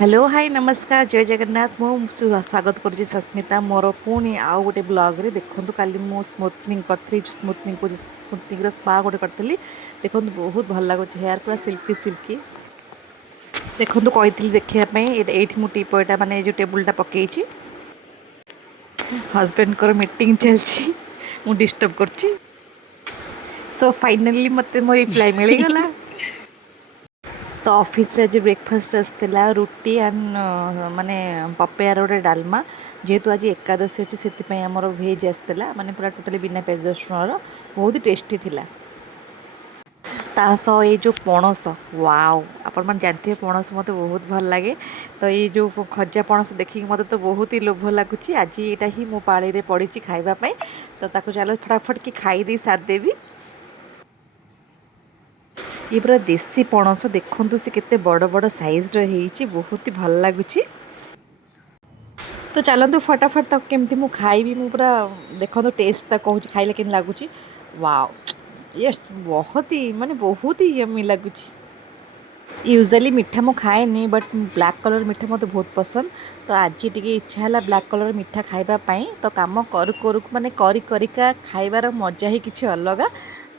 Hello hi नमस्कार जय जगन्नाथ मु स्वागत करुँची सस्मिता मोर पुणी आउ गोटे ब्लॉग रे देखो काली मु स्मूथनिंग करी स्मूथनिंग स्पा गोटे करी देखो बहुत भल लगुच हेयर पूरा सिल्की सिल्की देखो कही देखापी ये मु टीपयटा माने जो टेबुलटा पकई हजबैंड को मीटिंग चलती मु डिस्टर्ब कर सो फाइनाली मत मो रिप्लाई मिलगला तो ऑफिस रे आज ब्रेकफास्ट आसला रुटी एंड माने पपेयार गोटे डालमा जेहेतु आज एकादशी अच्छी से आमर भेज आसला माने पूरा टोटाली बिना पियाज रसुण बहुत टेस्टी थिला तासह ये जो पणस वाओ आपण मैंने जानते हैं पणस मत बहुत भल लगे तो ये जो खजा पणस देखिए मत तो बहुत ही लोभ लगुच आज यहाँ ही मो पाली रे पड़ी खावाई तो ताको चलो फटाफट कि खाई सारदेवी ये पूरा देसी पणस देखु से केते बड़ बड़ साइज रही बहुत ही भल लगुच तो चलतु फटाफट तक केमती मु खाइबी मु पूरा देखो टेस्ट तक कहूँ खाइले केन लगुच वाओ यस बहुत ही माने बहुत ही यम्मी लगुच यूजुअली मीठा मु खाएनी बट ब्लैक कलर मीठा मत बहुत पसंद तो आज टी इच्छा है ब्लैक कलर मीठा खाइबापी तो कम करू माने करिका खाइबार मजा ही किसी अलग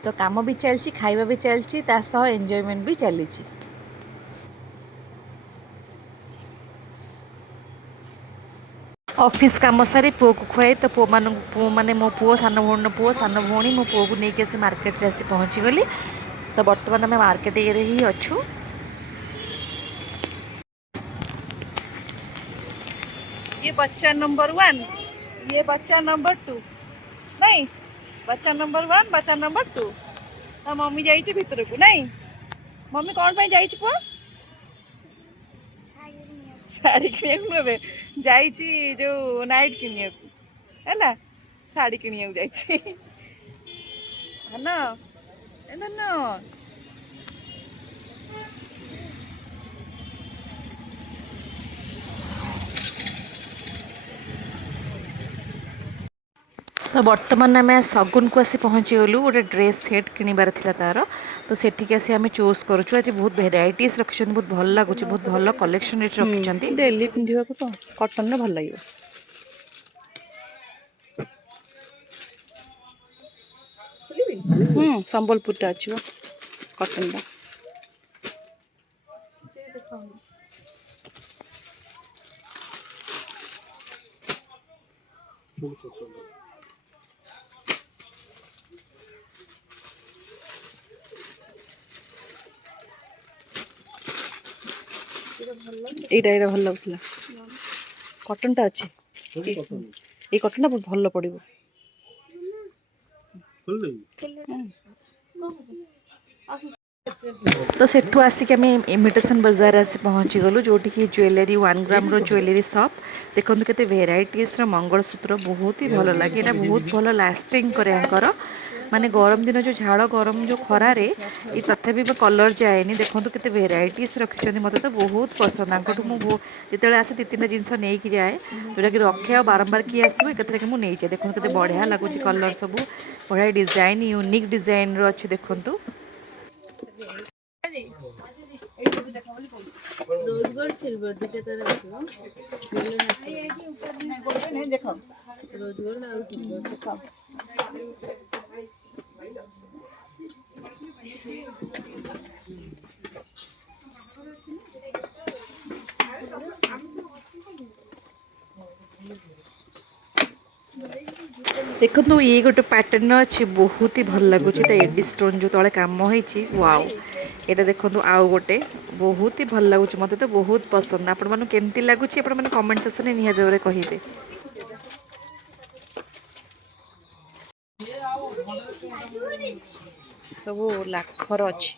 तो काम भी चलती खाइबा भी चलती सह एंजॉयमेंट भी चली ऑफिस काम सारी पुओ को खुआई तो पुओ माने मो पुओ सान भौणी मो पुओ को लेकिन आसी मार्केट आसी पहुँची गली तो बर्तमान आम मार्केट ये ही अच्छू ये बच्चा नंबर 1 ये बच्चा नंबर 2 नहीं बच्चा नंबर 1 बच्चा नंबर 2 तो मम्मी जाइए भितर को नहीं मम्मी कौन पाई जाइए पुआ शाढ़ी किणे जाइए जो नाइट किनिया है शाढ़ी किनिया जाइए ना ना तो बर्तमान आम सगुन को आसी पहुँची गलु गोटे ड्रेस सेट किणवार था तार तो सेठिक आसी आम चूज करुँ आज बहुत भेराइटीज रखी बहुत भल लगुच बहुत भल कलेक्शन रखी डेली पिंधा तो कटन भल लगे संबलपुर अच्छी कटन ये भल लगुला कटन टा अच्छे ये कटन बहुत भल पड़ो तो सेठू आसिक आम इमिटेसन बाजार आसी पहुँची गलु जो ज्वेलरी 1 ग्राम ज्वेलरी शॉप देखो केते भेराइटीज मंगलसूत्र बहुत ही भल लगे यहाँ बहुत भल लास्टिंग करे माने गरम दिन जो झाड़ गरम जो खरारे ये तथापि कलर जाएनी देखो केते भेराइटीज रखी मत तो बहुत पसंद आंकठू मुझे आसे 2-3 जिनस नहीं जाए जोटा कि रखे और बारंबार किए आसो एक मुझे जाए देखो केते बढ़िया लगुच कलर सब बढ़िया डिजाइन यूनिक डिजाइन अच्छी देखु रोज गोल्ड सिल्वर दुटे तर देखो रोज गोल्ड और सिल्वर देखो देखो ये गोटे पैटर्न अच्छी बहुत ही भल लगुच एडी स्टोन जो तले कम होती वाओ यहाँ देखो आउ गोटे बहुत ही भल लगुच मत तो बहुत पसंद आपण मानू केमती लगुच आपण कमेंट सेक्शन में निहाती भाव कहिबे सब लाखर अच्छी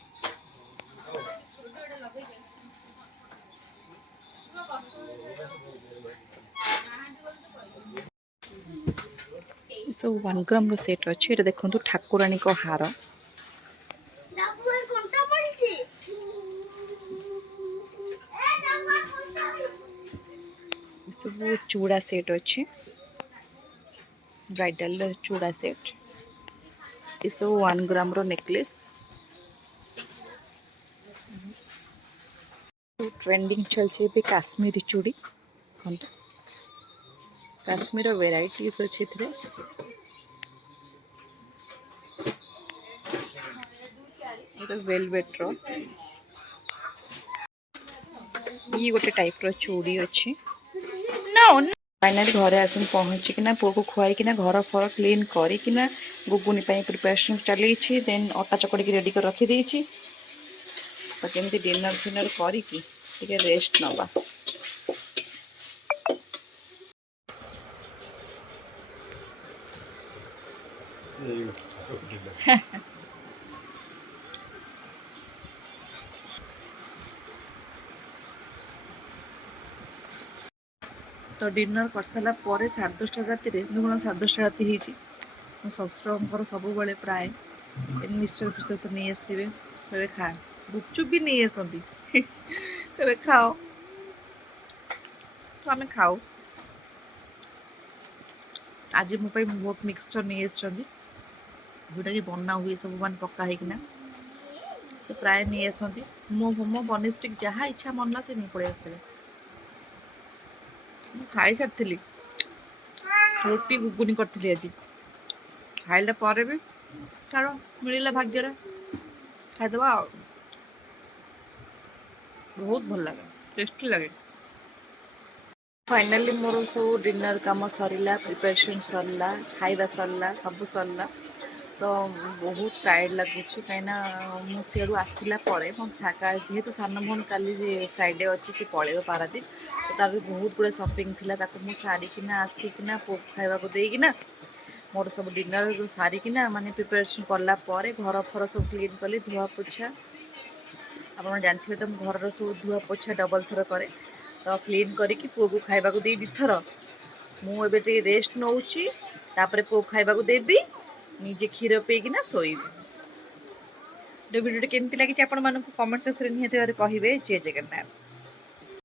सब 1 ग्राम रो सेट अच्छी ये देखो ठाकुराणी को हार सब चूड़ा सेट अच्छी ब्राइडल चूड़ा सेट ये सब 1 ग्राम रो नेकलेस ट्रेंडिंग चलছে ଏବେ କାଶ୍ମୀରୀ ଚୁଡ଼ି ଦେଖନ୍ତୁ କାଶ୍ମୀର ଭେରାଇଟିଜ୍ ଅଛି ଏଥିରେ ଗୋଟେ ଭେଲଭେଟ୍ର ये गोटे टाइप रो चूड़ी अच्छी नो फाइनाली घरे आस पहुँचिकिना पुआ को खुआईकिना घर फर क्लीन करिकिना गुगुनी प्रिपरेशन चली देन अटा चकड़ी रेडी कर रखी देछि तो केमती डिनर फिनर करिकी टिके रेस्ट नबा तो डिनर कर सारा पर 10:30 राति देखुन 10:30 राति हो मो शशुर सब प्राय मिक्सचर फिक्सचर नहीं आसवे कहे खा गुपचुप भी नहीं आसती कहे खाओ तो आम खाऊ आज मो बहुत मिक्सचर नहीं जोटा कि बना हुए सब मान पका होना से प्राय नहीं आसती मो मो बनी स्टिक जहाँ इच्छा मनला से नहीं पड़े आसते खाई सारी रोटी गुगुनी करी आज खाइला पर भी छाड़ मिलला भाग्य खाईदबा बहुत भल लगे टेस्टी लगे फाइनली मोर सब डिनर काम सरला प्रिपरेशन सरला खाଇବା सरला सब सरला तो बहुत टायर्ड लगुच कहीं सियाड़ू आसला पड़े जेहेतु सान भन काली फ्राइडे अच्छी सी पलैब पारादीप तो तार बहुत गुड़े सपिंग थी मुझे सारिकिना आसिकिना पो खावा देकिना मोर सब डिनर सारिकिना माने प्रिपरेशन कला घर फर सब क्लीन कली धुआ पोछा आप जानते तो घर सब धुआ पोछा डबल थर कै तो क्लीन करके पुआ को खावा दे दीथर मुझे रेस्ट नौची पुआ खावा देवी निजे क्षीर पेकिना शोइबी वीडियो केमती लगी आपण मानक कमेंट सेक्शन में निहाती कहे जय जगन्नाथ।